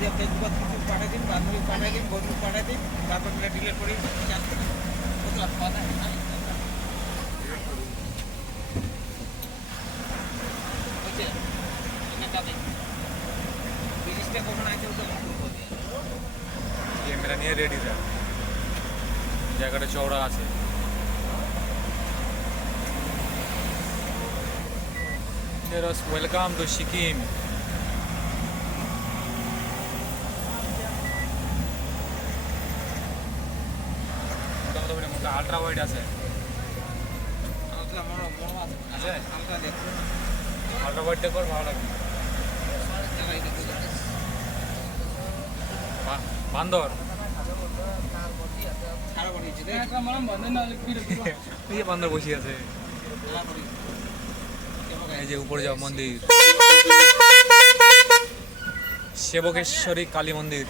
যে ফেসবুক দিন বান্ধবী পাঠাই দিন বন্ধু পাঠাই দিন তারপর ডিলিট করি ক্যামেরা নিয়ে রেডি থাক। জায়গাটা চওড়া আছে। টু সিকিম মোটামুটি মোটা আলট্রা ওয়াইড আছে। আছে দেখো কর ভালো লাগবে। বান্দর। বসে আছে। এই যে উপরে যাও মন্দির। সেবকেশ্বরী কালী মন্দির।